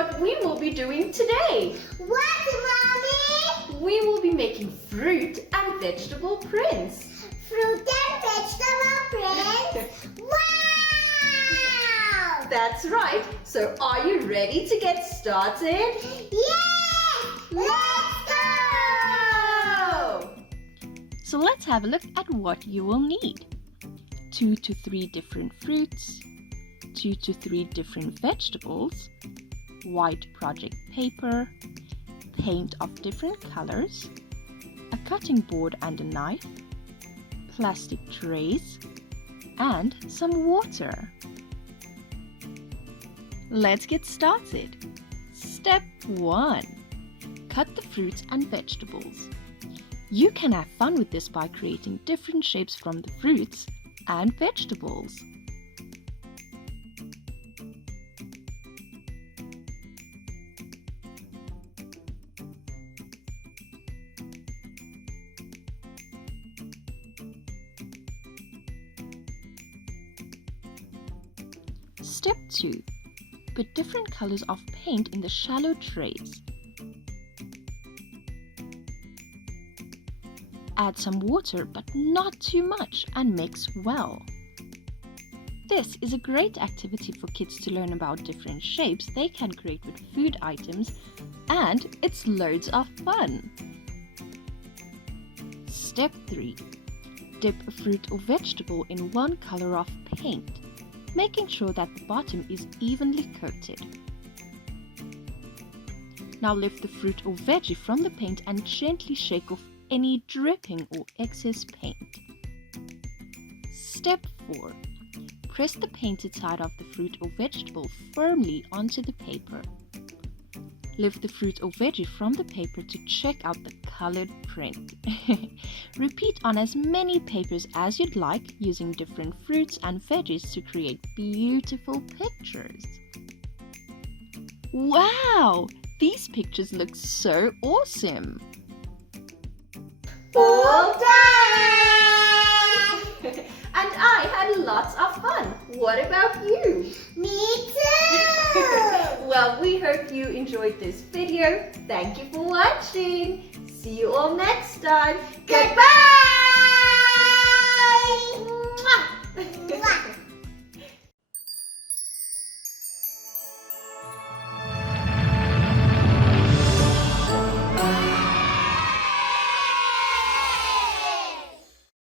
what we will be doing today. What, Mommy? We will be making fruit and vegetable prints. Fruit and vegetable prints? Wow! That's right. So are you ready to get started? Yes! Let's go! So let's have a look at what you will need. 2 to 3 different fruits, 2 to 3 different vegetables, white project paper, paint of different colors, a cutting board and a knife, plastic trays, and some water. Let's get started. Step 1. Cut the fruits and vegetables. You can have fun with this by creating different shapes from the fruits and vegetables. Step 2. Put different colors of paint in the shallow trays. Add some water, but not too much, and mix well. This is a great activity for kids to learn about different shapes they can create with food items, and it's loads of fun. Step 3. Dip a fruit or vegetable in one color of paint, making sure that the bottom is evenly coated. Now lift the fruit or veggie from the paint and gently shake off any dripping or excess paint. Step 4. Press the painted side of the fruit or vegetable firmly onto the paper. Lift the fruit or veggie from the paper to check out the colored print. Repeat on as many papers as you'd like, using different fruits and veggies to create beautiful pictures. Wow! These pictures look so awesome! All done! And I had lots of fun. What about you? Me too! Well, we hope you enjoyed this video. Thank you for watching. See you all next time. Goodbye!